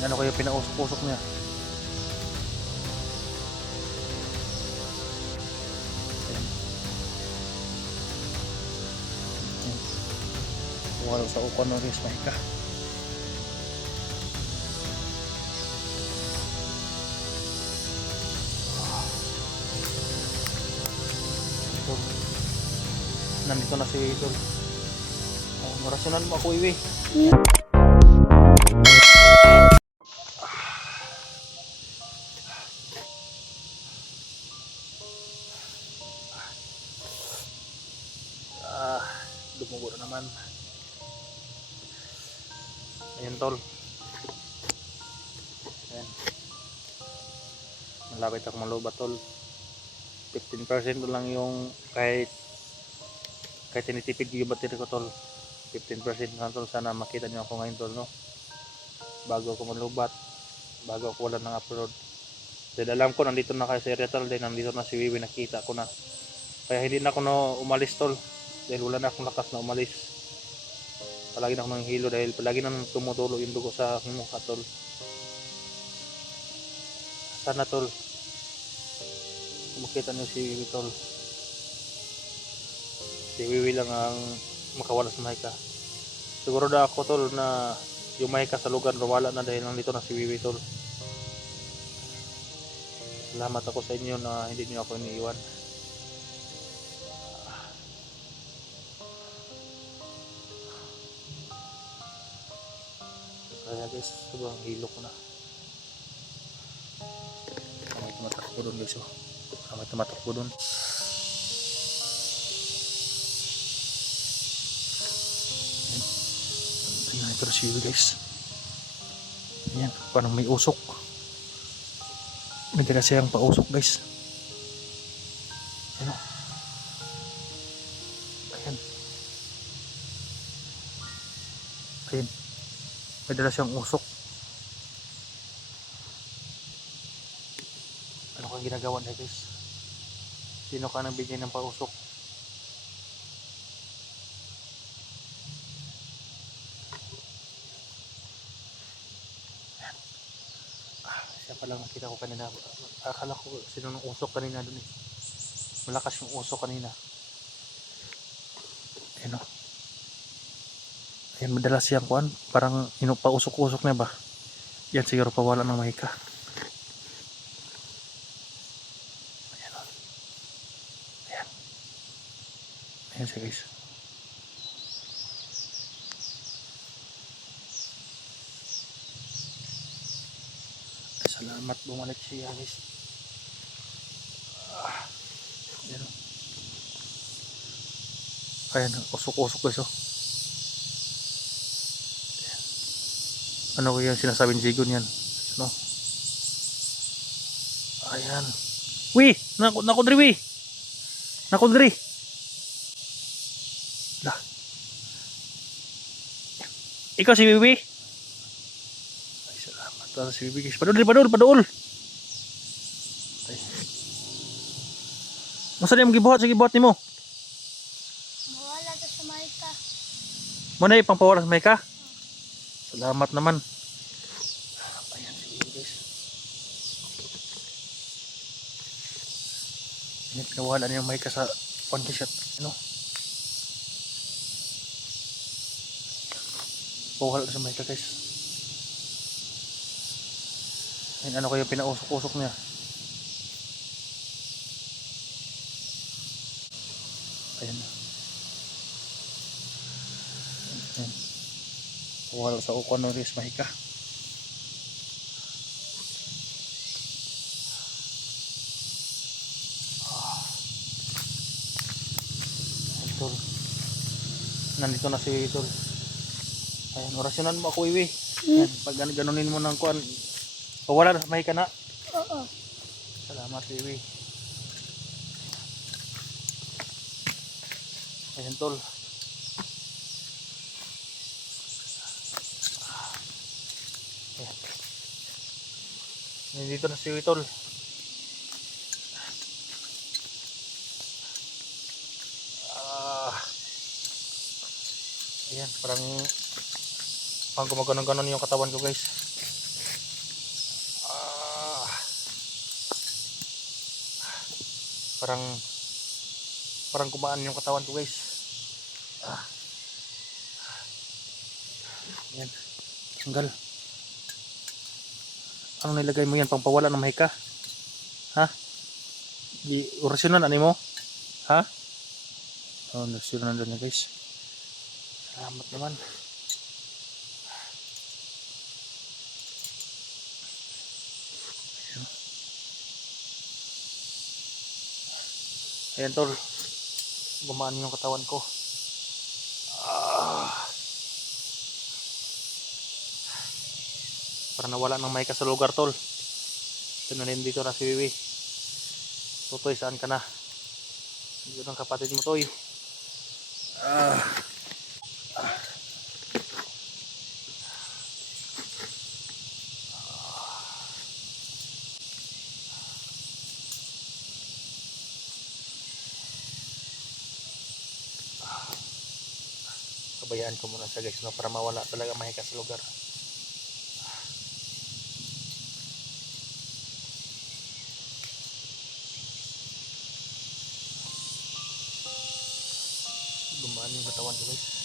Ano kayo pinausok-usok niya? Ayan. Ayan. Wala sa ukon ng ris mahika. Nandito na si Idol. Marasyonan mo ako, Iwi. Dumugo na naman. Ayan, tol. Ayan. Malapit ako malubat, tol. 15% lang yung kahit tinitipid yung battery ko, tol. 15% lang, tol. Sana makita niyo ako ngayon, tol, no? Bago ako malubat, bago ako wala ng upload. Dahil alam ko nandito na kayo sa area, tol. Dahil nandito na si Wiwi, nakita ko na. Kaya hindi na ako na umalis, tol. Dahil wala na akong lakas na umalis. Palagi na ako ng hilo dahil palagi na tumutulo yung dugo sa aking mukha, tol. Sana, tol, makita niyo si Wiwi, tol. Si Wiwi lang ang makawala sa Mahika. Siguro na ako, tol, na yung Mahika sa lugar wala na dahil nandito na si Wiwi, tol. Salamat ako sa inyo na hindi niyo ako iniiwan. Kaya guys, sobrang hilo ko na. May tumatakbo doon, guys, oh. May tumatakbo doon. Tingnan ito na si Wiwi, guys. Ayan, parang may usok. May dala siyang pausok, guys. Ayan, oh. Ayan. Ayan. May dala siyang usok. Ano kang ginagawa niya, guys? Sino ka nang bigyan ng pausok? Siya pa lang nakita ko kanina. Akala ko sino nung usok kanina dun, eh. Malakas yung usok kanina. Ayan, o. Ayan, madalas siyang kuan. Parang pausok-usok na ba? Yan siguro pawala ng Mahika. Ayan, o. Ayan. Ayan siya, guys. Salamat bumalik siya, guys. Ayan, o. Ayan, usok-usok, guys, o. Ano ko yung sinasabing Jigon yan? No? Ayan. Wi! Nakudri, wi! Nakudri! Lah. Ikaw si Wiwi? Ay, salamat. Para si Wiwi, guys. Padul! Ay. Masa niya magibuhat? Sige, buhat ni mo. Mawala to sa Mahika. Muna yung pangpawala sa Mahika? Salamat naman. Ayan si Wiwi, guys. Ayan, pinawala niya yung Mahika sa panty shot. Ano? Pawala sa Mahika, guys. Ayan, ano kayo pinausok-usok niya? Ayan. Ayan. Pawala sa ukon ng ris Mahika. Idol. Nandito na si Idol. Ayan, orasyonan mo ako, Iwi. Ayan, pag ganunin mo ng kuan, pawala na sa Mahika na. Oo. Salamat, Iwi. Ayan, tol. Ayan. Nandito na si Iwi, tol. Ayan, parang gumaganon-ganon yung katawan ko, guys. Parang kumaan yung katawan ko guys. Yan. Tanggal. Ano nilagay mo yan? Pangpawala ng mahika? Ha? Di orasyonan ani mo? Ha? Oh, orasyonan doon na guys. Salamat naman. Ayan tol. Gumaan yung katawan ko. Para nawala ng mahika sa lugar tol. Ito na rin dito na si Wiwi. Tutoy, saan ka na? Dito ng kapatid mo toy. Kabayaan ko muna siya guys no, para mawala talaga mahika sa lugar. Gumaan yung katawan ko guys.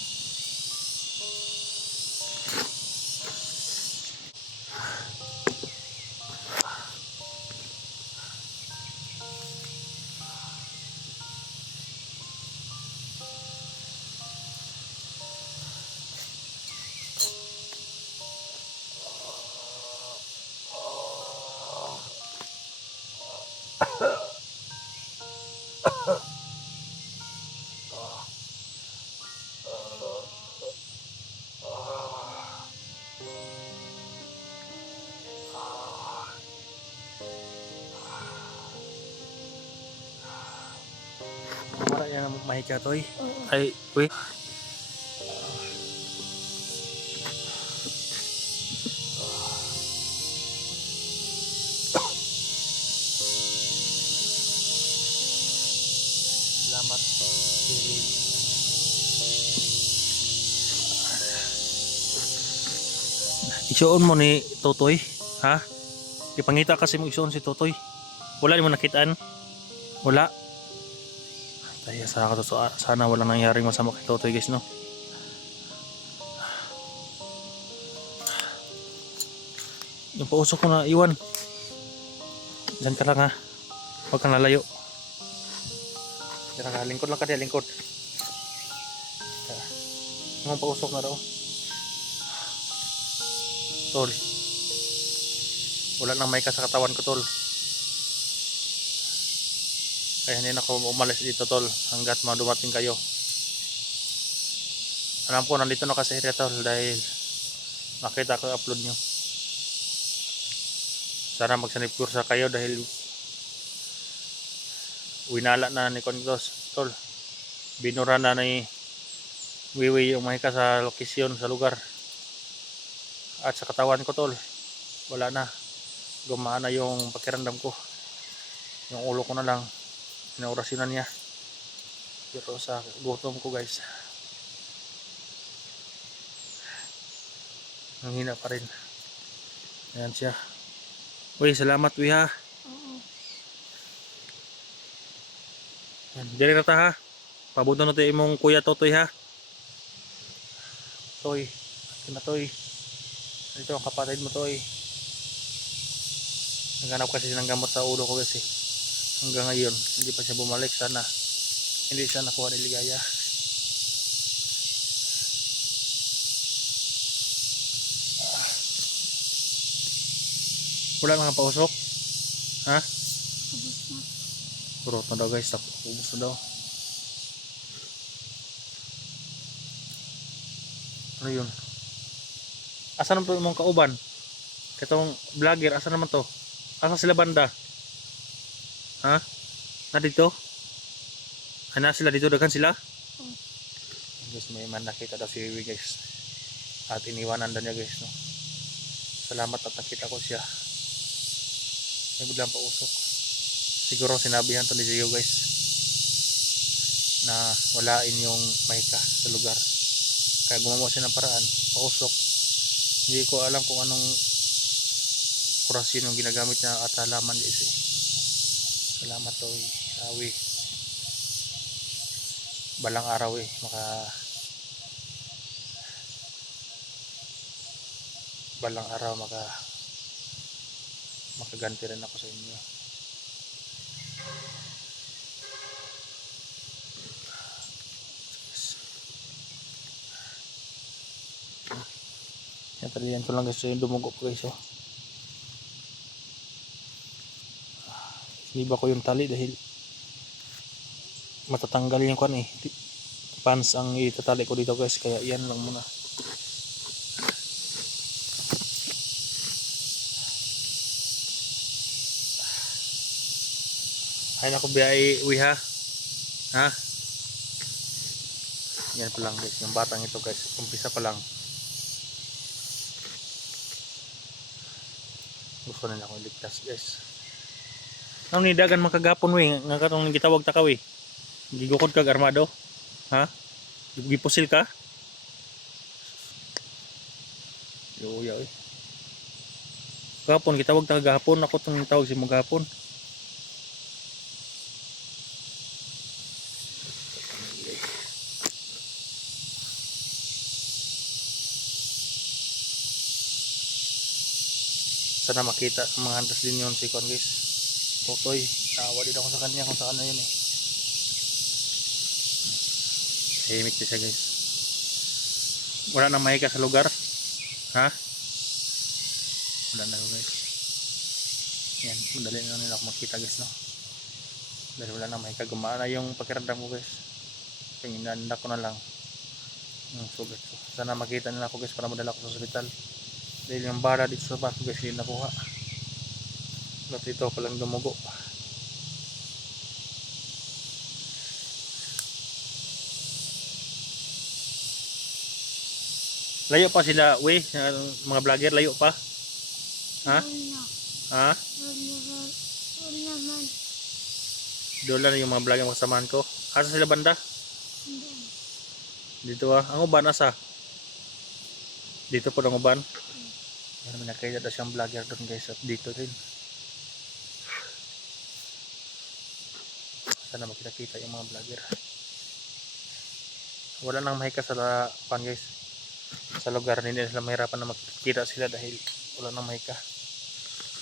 Wala yan ang mahika toy. Oo. Ay, wait. Salamat. Isuon mo ni Totoy, ha? Ipangita kasi mo isuon si Totoy. Wala mo nakitaan. Wala. Tayo sana wala nangyaring masama kay Totoy guys no. Yung pausok ko na iwan. Diyan ka lang ha. Huwag kang lalayo. Diyan ka, lingkod lang ka diyan, lingkod. Yung pausok na daw. Tol. Wala nang may ka sa katawan ko tol. Kaya hindi na ako umalis dito tol hanggat madumating kayo. Alam ko nandito na kasi tol dahil nakita ko upload nyo. Sana magsanipkursa kayo dahil winala na ni Condos tol. Binura na ni Wiwi yung mahika sa lokasyon sa lugar. At sa katawan ko tol, wala na. Gumana yung pakiramdam ko. Yung ulo ko na lang inaorasyonan niya. Pero sa gutom ko guys, ang hina pa rin. Ayan siya. Uy, salamat Uy ha. Oo. Diri na ta ha. Pabuto na tayo imong kuya Totoy ha. Toy, Toy. Ito ang kapatid mo Toy. Naghanap kasi ng gamot sa ulo ko kasi hanggang ngayon hindi pa siya bumalik. Sana hindi siya nakuha ni Ligaya. Wala nang pausok ha. Ubus na. Purot na daw guys, ubos na daw. Ano yun? Asa naman to imong kauban? Katong vlogger, asa naman to? Asa sila banda? Ha? Na dito? Ana sila dito, dagan sila? Guys, may man nakita daw si Wiwi guys. At iniwanan daw niya guys no. Salamat at nakita ko siya. May biglang pausok. Siguro sinabihan to ni Gio guys na walain yung mahika sa lugar. Kaya gumawa siya ng paraan, pausok. Hindi ko alam kung anong kurasyon yung ginagamit niya at halaman guys eh. Salamat to Uy, balang araw balang araw makaganti rin ako sa inyo. Yan, talihan ko lang guys yung dumugo ko guys. Oh. Iniba ko yung tali dahil matatanggal yung kan eh. Pants ang itatali ko dito guys, kaya yan lang muna. Ay naku biyay, uwi ha. Ha? Yan pa lang guys, yung batang ito guys, umpisa pa lang. Gusto nila akong iligtas guys. Ang nidagan makagapon we, nga katong gitawag ta ka we. Gigukod kag armado. Ha? Gipusil ka? Yo ya. Gapon gitawag ta gahapon, ako tong tawag si mo gapon. Sana makita ng mga handas din yun si Kon guys. Totoy, nawa din ako sa kanya kung saan na yun eh. Himik din siya guys. Wala nang mahika sa lugar. Ha? Wala na guys. Yan, madali na nila ako makita guys no. Dahil wala nang mahika, gumana yung pakiramdam ko guys. Pinginanda ko na lang yung sugat ko. Sana makita nila ako guys para madala ko sa ospital. Dahil yung bara dito sa baso guys hindi nakuha. At ito palang dumugo. Layo pa sila, we, mga vlogger, layo pa. Ha? Ha? Wala naman. Doon lang yung mga vlogger kasamahan ko. Asa sila banda? Hindi. Dito ang uban asa? Dito po ang uban. May nakita na siyang vlogger doon guys at dito rin. Sana makita yung mga vlogger. Wala nang mahika sa pan guys. Sa lugar hindi sila mahirapan na makikita sila dahil wala nang mahika.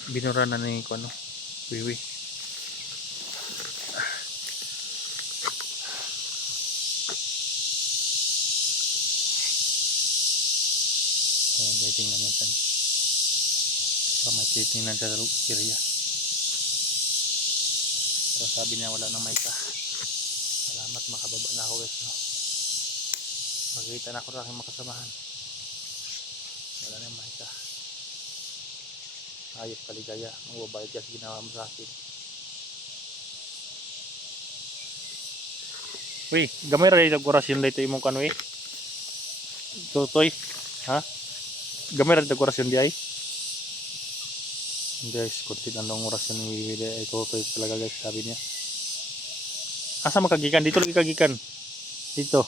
Binura na ni ko ano. Wiwi. Ayan, titingnan niya dyan. May titingnan siya sa area. Pero sabi niya wala nang mahika. Salamat, makababa na ako guys no. Magkita na ako ng aking makasamahan. Wala nang mahika. Ayos kaligaya, magbabayad ka sa ginawa mo sa akin. Uy, gamay rin nag-orasyon dito imong kanwe. Tutoy, ha? Gamay rin nag-orasyon di ay? Guys, kunti na lang orasyon ni Tutoy talaga guys, sabi niya. Asa makagikan? Dito lagi kagikan. Dito.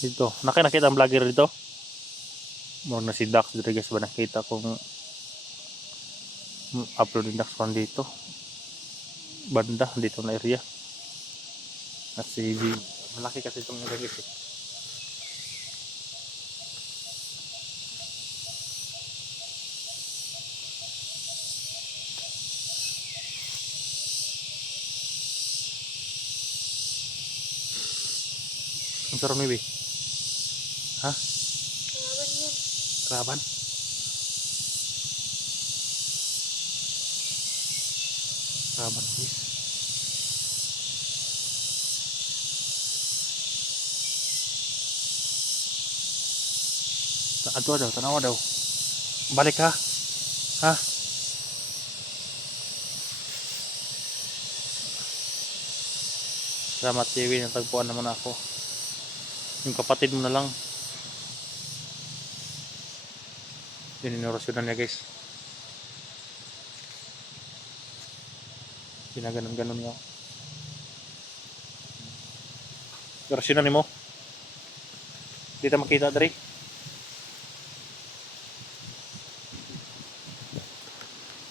Dito. Nakita ang vlogger dito. Muna si Dax dito guys ba nakita kong upload ni Dax dito. Banda dito na area. At si malaki kasi itong area guys eh. Ang sarap ni ha? Laban yun. Keraban? Keraban guys. Aduh daw, tanawa daw. Balik ha? Ha? Salamat Tiwi, natagpuan naman ako. Yung kapatid mo na lang. Yun yung orasyonan niya guys. Ginaganon-ganon niya. Orasyonan mo. Dito makita dari.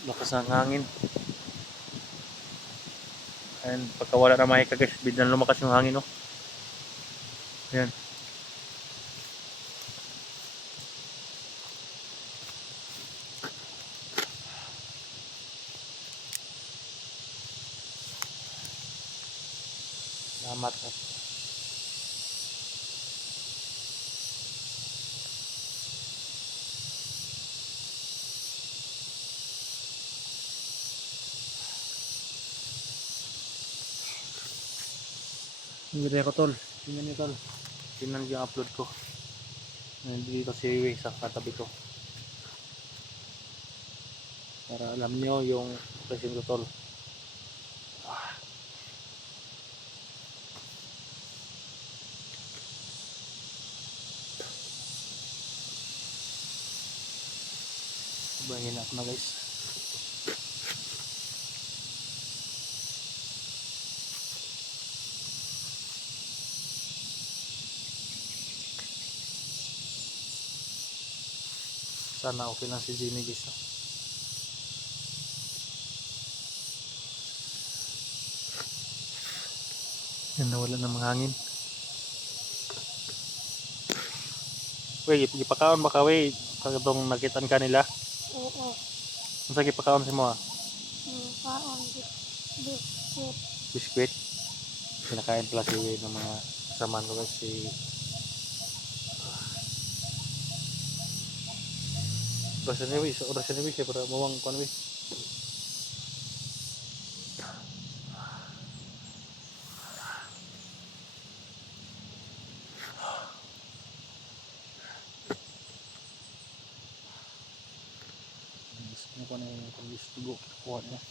Lakas ng hangin. And pagka wala na mahika guys, biglang lumakas yung hangin, no? Ayan. Salamat. Yung video ko tol. Tingnan niyo tol. Tingnan yung upload ko. Nandito si Wiwi sa katabi ko. Para alam niyo yung presyon ko tol. Bahin ako na guys. Sana okay lang si Jimmy guys, no? Yan, nawala ng mga hangin. Wey, gipakaon baka wey. Pagkatong nakitan ka nila. Oo. Ang sa gipakaon si mo ah? Kaon. Biscuit. Biskuit. Pinakain pala si Wey ng mga kasamaan ko guys. Si Orasyon ni Wey siya para mawang kuan wey. Gusto ko na yung kondis tugo. Kuha niya.